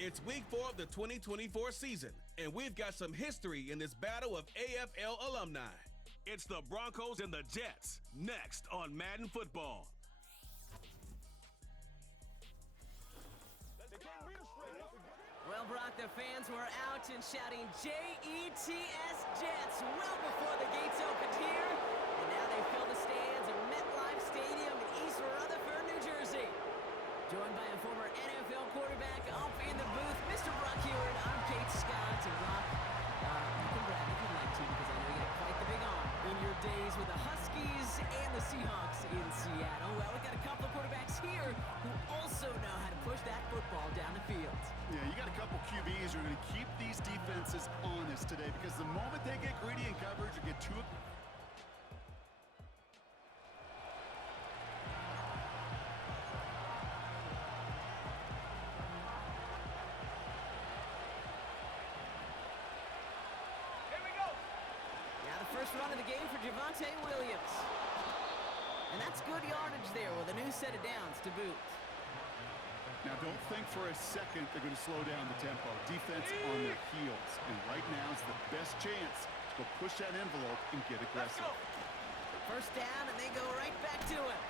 It's week 4 of the 2024 season, and we've got some history in this battle of AFL alumni. It's the Broncos and the Jets, next on Madden Football. Well, Brock, the fans were out and shouting J-E-T-S, Jets, well before the gates opened here. And now they fill the stands of MetLife Stadium in East Rutherford, New Jersey. Joined by a former NFL quarterback up in the booth, Mr. Brock Heward. I'm Kate Scott. And Brock, you can brag if you'd like to, because I know you got quite the big arm in your days with the Huskies and the Seahawks in Seattle. Well, we've got a couple of quarterbacks here who also know how to push that football down the field. Yeah, you got a couple QBs who are going to keep these defenses honest today, because the moment they get greedy in coverage or get too... First run of the game for Javonte Williams. And that's good yardage there with a new set of downs to boot. Now, don't think for a second they're going to slow down the tempo. Defense on their heels. And right now is the best chance to go push that envelope and get aggressive. First down, and they go right back to him.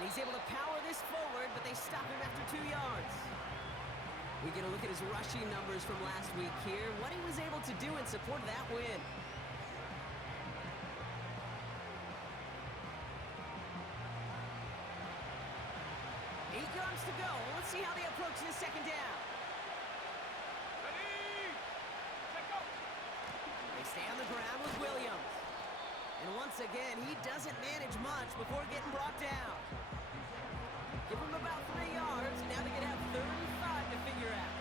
And he's able to power this forward, but they stop him after 2 yards. We get a look at his rushing numbers from last week here, what he was able to do in support of that win. 8 yards to go. Let's see how they approach this second down. Ready? Set, go. They stay on the ground with Williams. And once again, he doesn't manage much before getting brought down. Give him about 3 yards, and now they're going to have 35 to figure out.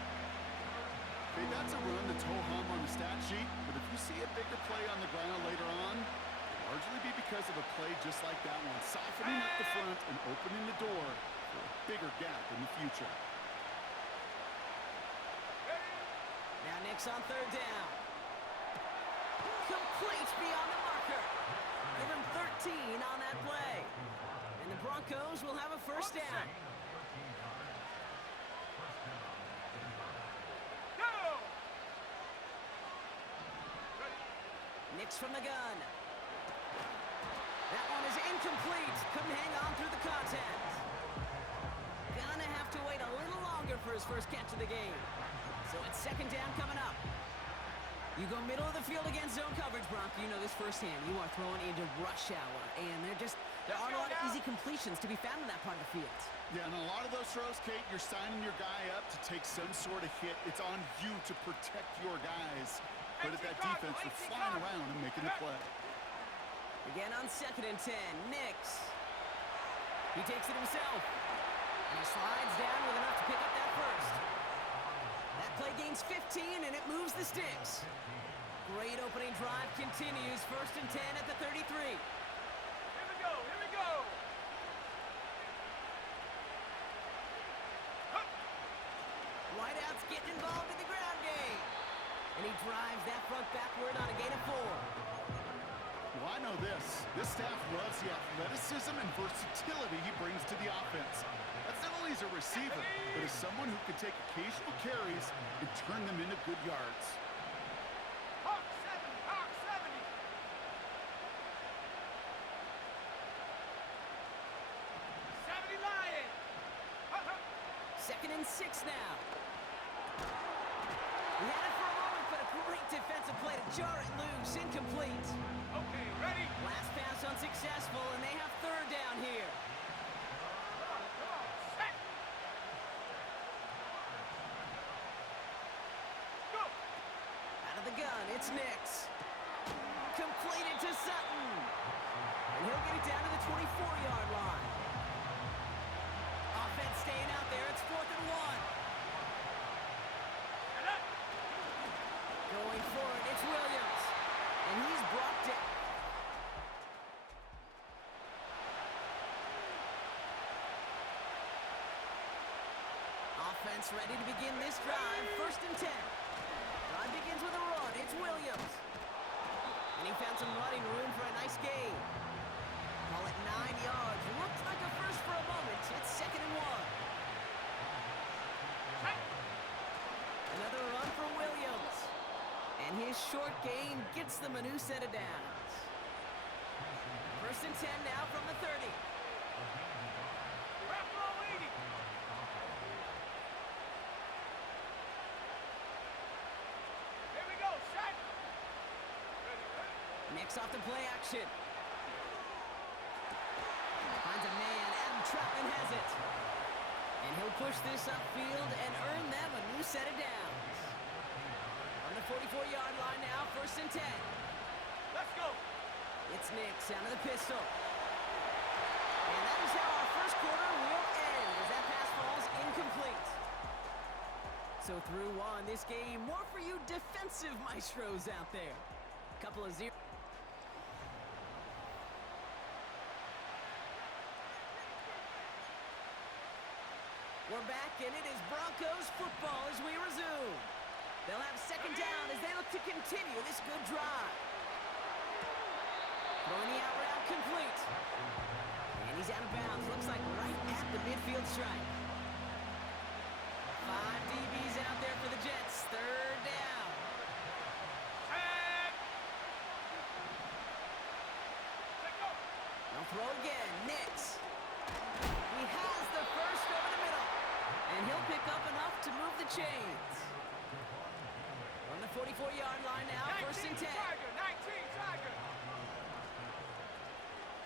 Okay, that's a run that's ho-hum on the stat sheet, but if you see a bigger play on the ground later on, it'll largely be because of a play just like that one, softening up the front and opening the door for a bigger gap in the future. Now Nick's on third down. Complete beyond the marker. Give him 13 on that play. And the Broncos will have a first down. Go! Nick's from the gun. That one is incomplete. Couldn't hang on through the contact. Gonna have to wait a little longer for his first catch of the game. So it's second down coming up. You go middle of the field against zone coverage, Brock. You know this firsthand. You are throwing into rush hour, and there aren't a lot of easy completions to be found in that part of the field. Yeah, and a lot of those throws, Kate, you're signing your guy up to take some sort of hit. It's on you to protect your guys. But at that defense for flying around and making the play. Again on 2nd and 10, Nix. He takes it himself. And he slides down with enough to pick up that first. That play gains 15, and it moves the sticks. Great opening drive continues. 1st and 10 at the 33. Here we go, here we go! Wideout's getting involved in the ground game. And he drives that front backward on a gain of 4. Well, I know this. This staff loves the athleticism and versatility he brings to the offense. That's not only as a receiver, but as someone who can take occasional carries and turn them into good yards. Hawk 70, Hawk 70! Lion! 2nd and 6 now. He had it for a moment, but a great defensive play to jar it loose. Incomplete. Okay, ready? Last pass unsuccessful, and they have third down here. Come on, set! Go! Out of the gun, it's Nix. Completed to Sutton. And he'll get it down to the 24-yard line. Offense staying out there. It's 4th and 1. Going for it, it's Williams. And he's brought down. Offense ready to begin this drive. 1st and 10. Drive begins with a run. It's Williams. And he found some running room for a nice gain. Call it 9 yards. Looked like a first for a moment. It's 2nd and 1. this short gain gets them a new set of downs. 1st and 10 now from the 30. Wrap all 80. Here we go, set. Ready. Nix off the play action. Finds a man. Adam Troutman has it. And he'll push this upfield and earn them a new set of downs. On the 44-yard line now, 1st and 10. Let's go. It's Nix out of the pistol. And that is how our first quarter will end as that pass falls incomplete. So through one, this game, more for you defensive maestros out there. Couple of zeros. We're back, and it is Broncos football as we resume. They'll have 2nd down as they look to continue this good drive. Throwing the out route complete. And he's out of bounds. Looks like right at the midfield stripe. 5 DBs out there for the Jets. 3rd down. Set. Let go. They'll throw again. Nix. He has the first over the middle. And he'll pick up enough to move the chains. On the 44-yard line now, 1st and 10. Tiger, 19 Tiger.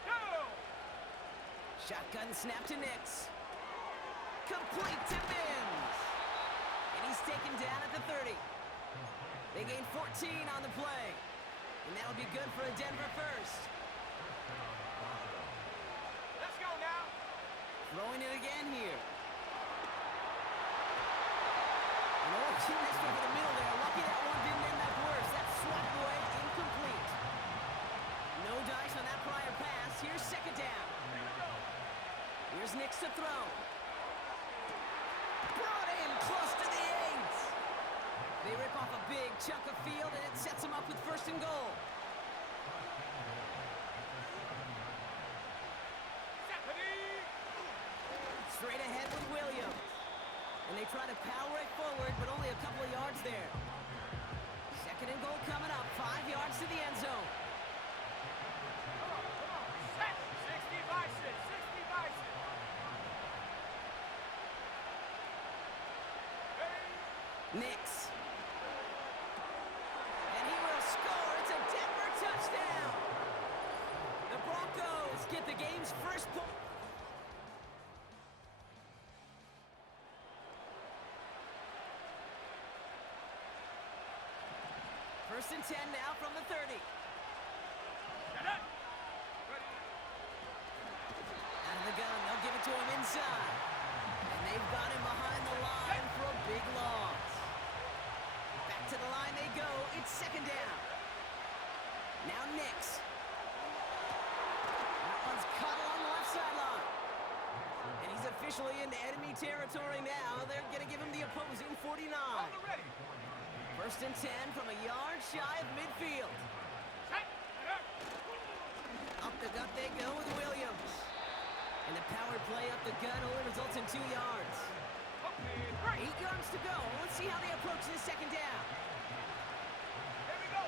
Go. Shotgun snap to Nix. Complete to Mims. And he's taken down at the 30. They gain 14 on the play. And that'll be good for a Denver first. Let's go now. Throwing it again here. And oh, he missed over the middle there. Lucky that one didn't end up worse. That's swatted away, incomplete. No dice on that prior pass. Here's 2nd down. Here's Nix to throw. Brought in close to the 8. They rip off a big chunk of field, and it sets them up with 1st and goal. Straight ahead with Williams. And they try to power it forward, but only a couple of yards there. 2nd and goal coming up. 5 yards to the end zone. Come on. Set. 60 by 6. 60 by 6. Ready. Nix. And he will score. It's a Denver touchdown. The Broncos get the game's first point. First and 10 now from the 30. Get it. Ready. Out of the gun, they'll give it to him inside. And they've got him behind the line for a big loss. Back to the line they go. It's 2nd down. Now Nix. That one's caught along the left sideline. And he's officially into enemy territory now. They're going to give him the opposing 49. On the ready. 1st and 10 from a yard shy of midfield. Set. Up the gut they go with Williams. And the power play up the gut only results in 2 yards. Okay, break. 8 yards to go. Let's see how they approach this 2nd down. Here we go.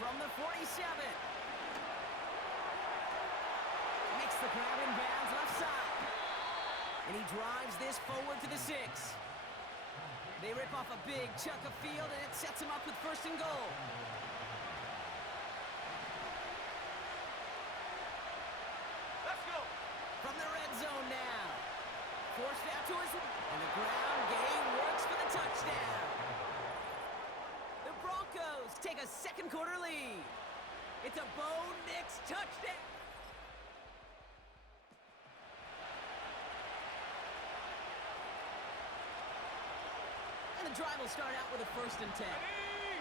From the 47. Makes the grab in bounds left side. And he drives this forward to the 6. They rip off a big chunk of field, and it sets them up with 1st and goal. Let's go. From the red zone now. Forced out to his... And the ground game works for the touchdown. The Broncos take a 2nd quarter lead. It's a Bo Nix touchdown. And the drive will start out with a 1st and 10. Ready.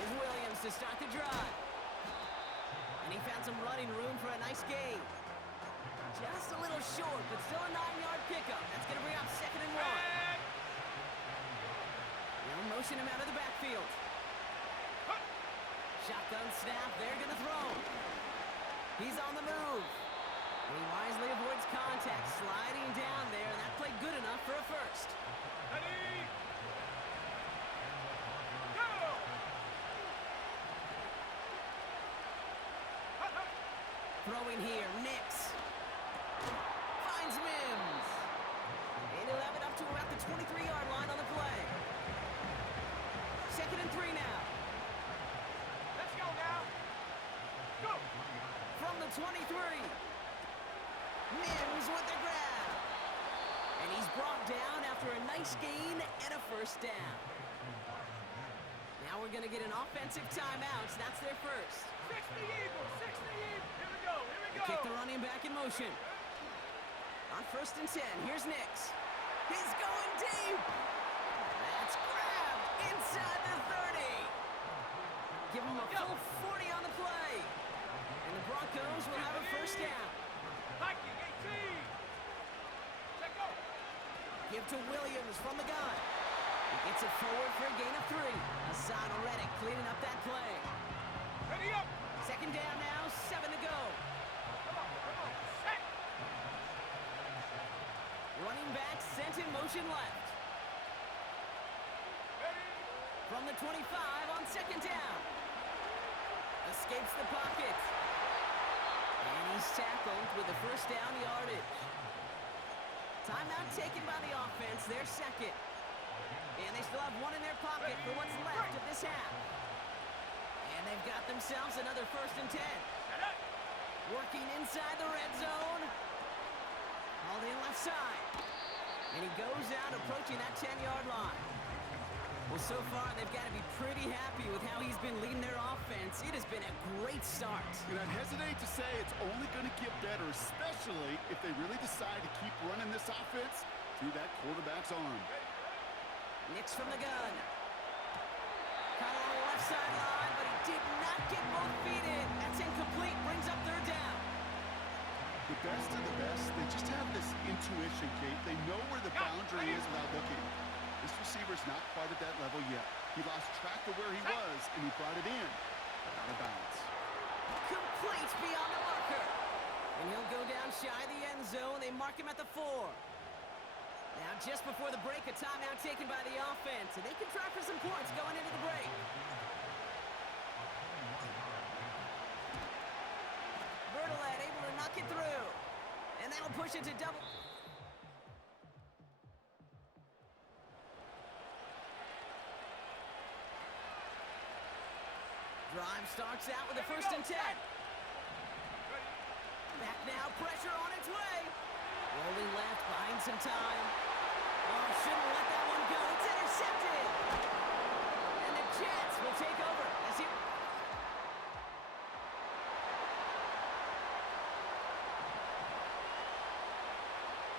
Here's Williams to start the drive. And he found some running room for a nice gain. Just a little short, but still a 9-yard pickup. That's going to bring up 2nd and 1. Set. They'll motion him out of the backfield. Shotgun snap, they're going to throw. He's on the move. And he wisely avoids contact, sliding down there, and that played good enough for a 1st. Ready. Go. Throwing here, Nix. Finds Mims. And he'll have it up to about the 23-yard line on the play. 2nd and 3 now. Let's go now. Go. From the 23. Mims with the grab. And he's brought down after a nice gain and a first down. Now we're going to get an offensive timeout. That's their first. 60 Eagles, 60 Eagles. Here we go, here we go. Kick the running back in motion. On 1st and 10, here's Nix. He's going deep. That's grabbed inside the 30. Give him a full 40 on the play. And the Broncos will have a first down. Viking 18. Check go. Give to Williams from the gun. He gets it forward for a gain of 3. Hassan Reddick cleaning up that play. Ready up. 2nd down now, 7 to go. Come on. Set. Running back sent in motion left. Ready. From the 25 on 2nd down. Escapes the pocket. And he's tackled with the first down yardage. Timeout taken by the offense, their second. And they still have one in their pocket for what's left of this half. And they've got themselves another 1st and 10. Set up. Working inside the red zone. Hauled in left side. And he goes out approaching that 10-yard line. Well, so far, they've got to be pretty happy with how he's been leading their offense. It has been a great start. And I'd hesitate to say it's only going to get better, especially if they really decide to keep running this offense through that quarterback's arm. Nix from the gun. Caught on the left sideline, but he did not get both feet in. That's incomplete. Brings up 3rd down. The best of the best, they just have this intuition, Kate. They know where the boundary is without looking. This receiver's not quite at that level yet. He lost track of where he was, and he brought it in, but out of bounds. Complete beyond the marker. And he'll go down shy of the end zone. They mark him at the 4. Now, just before the break, a timeout taken by the offense, and they can try for some points going into the break. Bertolet able to knock it through, and that'll push it to double. Drive starts out with a 1st and 10. Back now, pressure on its way. Rolling left, buying some time. Oh, shouldn't let that one go. It's intercepted. And the Jets will take over. As he...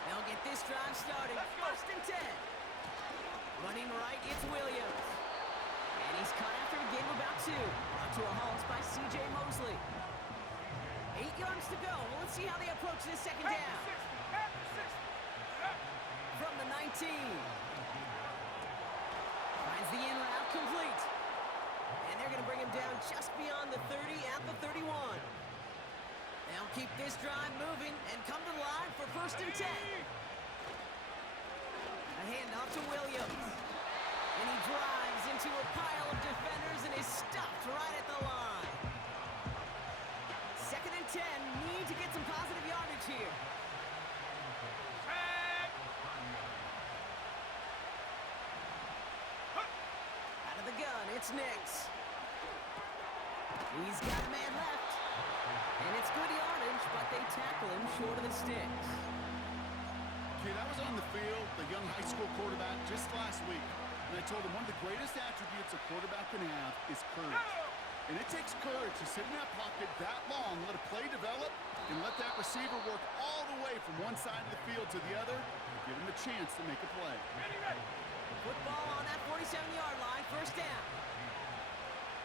They'll get this drive started. 1st and 10. Running right, it's Williams. And he's caught after a gain of about 2. Brought to a halt by C.J. Mosley. 8 yards to go. Well, let's see how they approach this 2nd down. From the 19. Finds the in route complete. And they're going to bring him down just beyond the 30 at the 31. They'll keep this drive moving and come to the line for 1st and 10. A handoff to Williams. And he drives into a pile of defenders and is stopped right at the line. 2nd and 10, need to get some positive yardage here. Out of the gun, it's Nix. He's got a man left. And it's good yardage, but they tackle him short of the sticks. Okay, that was on the field, the young high school quarterback, just last week. And I told him one of the greatest attributes a quarterback can have is courage. And it takes courage to sit in that pocket that long, let a play develop, and let that receiver work all the way from one side of the field to the other, and give him a chance to make a play. Football on that 47-yard line, 1st down.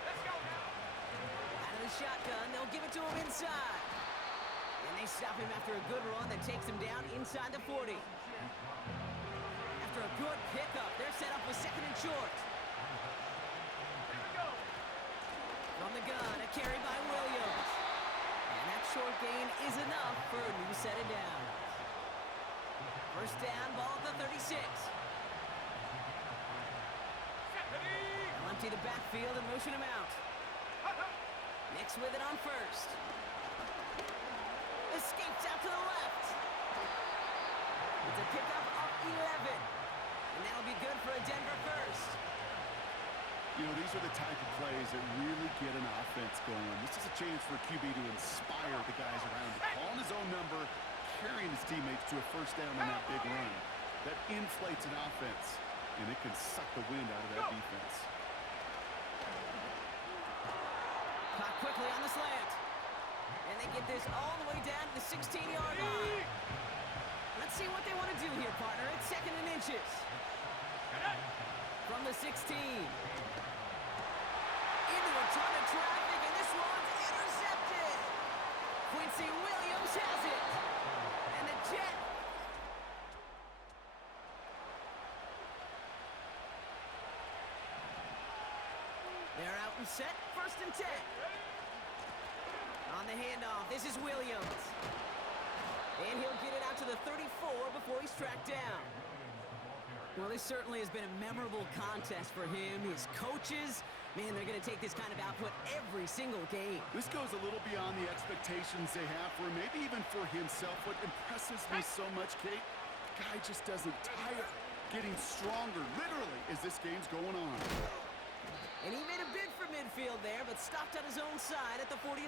Let's go now. Out of the shotgun, they'll give it to him inside. And they stop him after a good run that takes him down inside the 40. After a good pickup, they're set up with 2nd and short. From the gun, a carry by Williams. And that short gain is enough for a new set of downs. 1st down, ball at the 36. They'll empty the backfield and motion him out. Nix with it on 1st. Escapes out to the left. It's a pickup of 11. And that'll be good for a Denver first. You know, these are the type of plays that really get an offense going. This is a chance for a QB to inspire the guys around him. Calling his own number, carrying his teammates to a first down on that big run. That inflates an offense, and it can suck the wind out of that defense. Caught quickly on the slant. And they get this all the way down to the 16-yard line. Let's see what they want to do here, partner. It's 2nd and inches. From the 16. Into a ton of traffic, and this one's intercepted. Quincy Williams has it. And the Jet. They're out and set. 1st and 10. On the handoff, this is Williams. And he'll get it out to the 34 before he's tracked down. Well, this certainly has been a memorable contest for him. His coaches, man, they're going to take this kind of output every single game. This goes a little beyond the expectations they have for him, maybe even for himself. What impresses me so much, Kate, the guy just doesn't tire. Getting stronger, literally, as this game's going on. And he made a bid for midfield there, but stopped on his own side at the 49.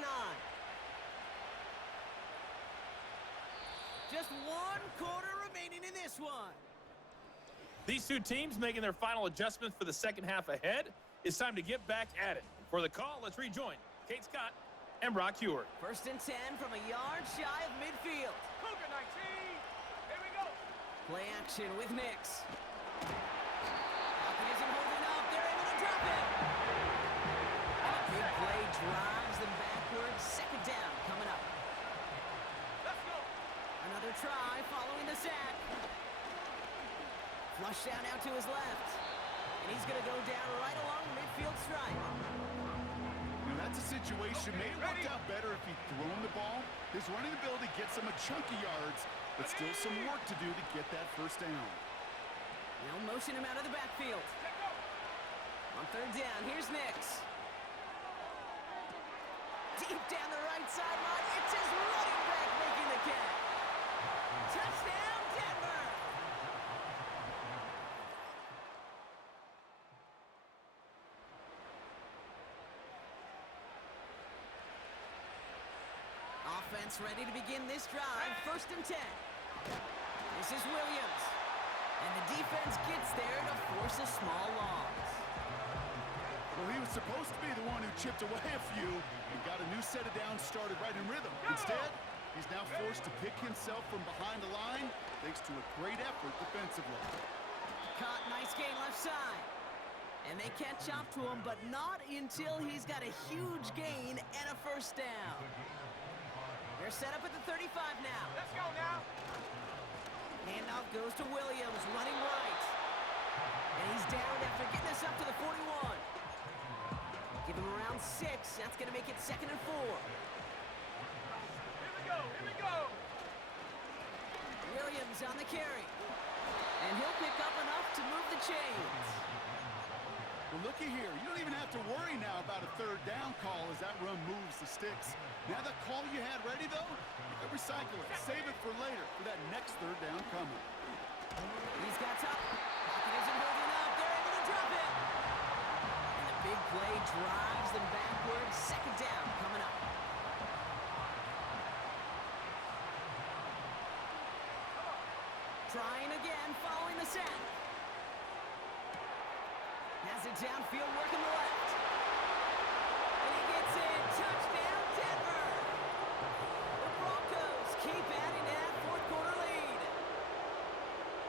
Just 1 quarter remaining in this one. These two teams making their final adjustments for the second half ahead. It's time to get back at it. For the call, let's rejoin Kate Scott and Brock Heward. 1st and 10 from a yard shy of midfield. Cougar 19. Here we go. Play action with Mix. Pocket isn't holding up. They're able to drop it. And a big play drives them backwards. 2nd down coming up. Let's go. Another try following the sack. Flush down out to his left. And he's going to go down right along the midfield stripe. You know, that's a situation. May have worked out better if he'd thrown the ball. His running ability gets him a chunky yards, but still some work to do to get that 1st down. They'll motion him out of the backfield. On 3rd down, here's Nix. Deep down the right sideline. It's his running back making the catch. Touchdown, Denver! Offense ready to begin this drive. 1st and 10. This is Williams. And the defense gets there to force a small loss. Well, he was supposed to be the one who chipped away a few and got a new set of downs started right in rhythm. Instead, he's now forced to pick himself from behind the line thanks to a great effort defensively. Caught, nice gain left side. And they catch up to him, but not until he's got a huge gain and a 1st down. They're set up at the 35 now. Let's go now. Handoff goes to Williams, running right. And he's down after getting us up to the 41. Give him around 6. That's going to make it 2nd and 4. Here we go. Here we go. Williams on the carry. And he'll pick up enough to move the chains. Well, looky here. You don't even have to worry now about a 3rd down call as that run moves the sticks. Now that call you had ready, though, you can recycle it. Save it for later for that next 3rd down coming. He's got top. Pocket isn't holding up. They're able to drop it. And the big play drives them backwards. 2nd down coming up. Trying again following the sack. Has it downfield working the left. And he gets it. Touchdown, Denver. The Broncos keep adding to that 4th quarter lead.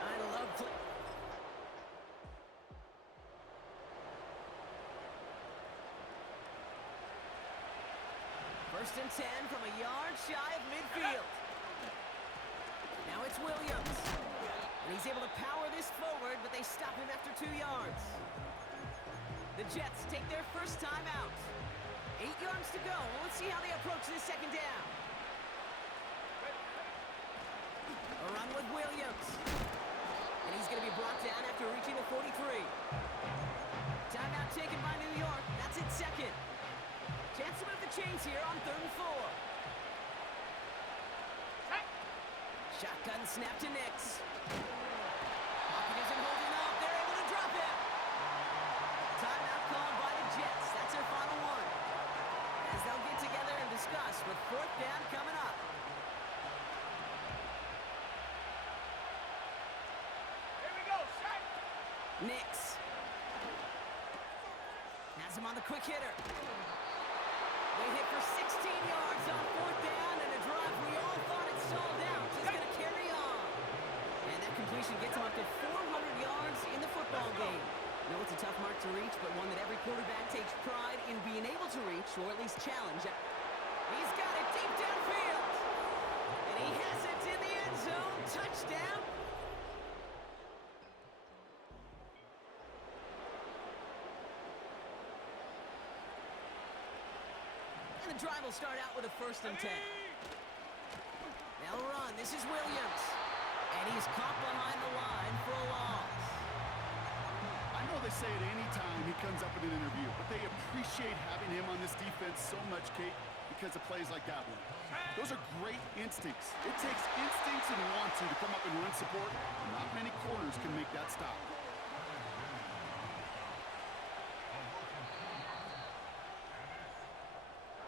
I love play. First and 10 from a yard shy of midfield. Now it's Williams. And he's able to power this forward, but they stop him after 2 yards. The Jets take their first time out. 8 yards to go. Let's see how they approach this 2nd down. A run with Williams. And he's going to be brought down after reaching the 43. Timeout taken by New York. That's its 2nd. Chance to move the chains here on 3rd and 4. Shotgun snap to Nix. Pocket isn't holding up. They're able to drop it. Timeout called by the Jets. That's their final one. As they'll get together and discuss with fourth down coming up. Here we go, set. Nix. Has him on the quick hitter. They hit for 16 yards on fourth down, and a drive we all thought it stalled out is going to carry on. And that completion gets him up to 400 yards in the football game. No, it's a tough mark to reach, but one that every quarterback takes pride in being able to reach, or at least challenge. He's got it deep downfield. And he has it in the end zone. Touchdown. And the drive will start out with a 1st and 10. They'll run. This is Williams. And he's caught behind the line for a loss. I know they say it any time he comes up in an interview, but they appreciate having him on this defense so much, Kate, because of plays like that one. Those are great instincts. It takes instincts and wanting to come up and run support. Not many corners can make that stop.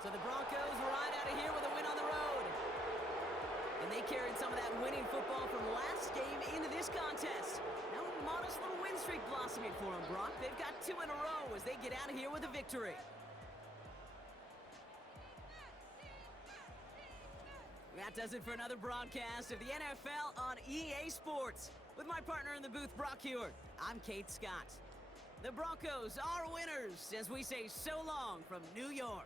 So the Broncos ride out of here with a win on the road. And they carried some of that winning football from last game into this contest. Now a modest little win streak blossoming for them, Brock. They've got 2 in a row as they get out of here with a victory. That does it for another broadcast of the NFL on EA Sports. With my partner in the booth, Brock Huard, I'm Kate Scott. The Broncos are winners as we say so long from New York.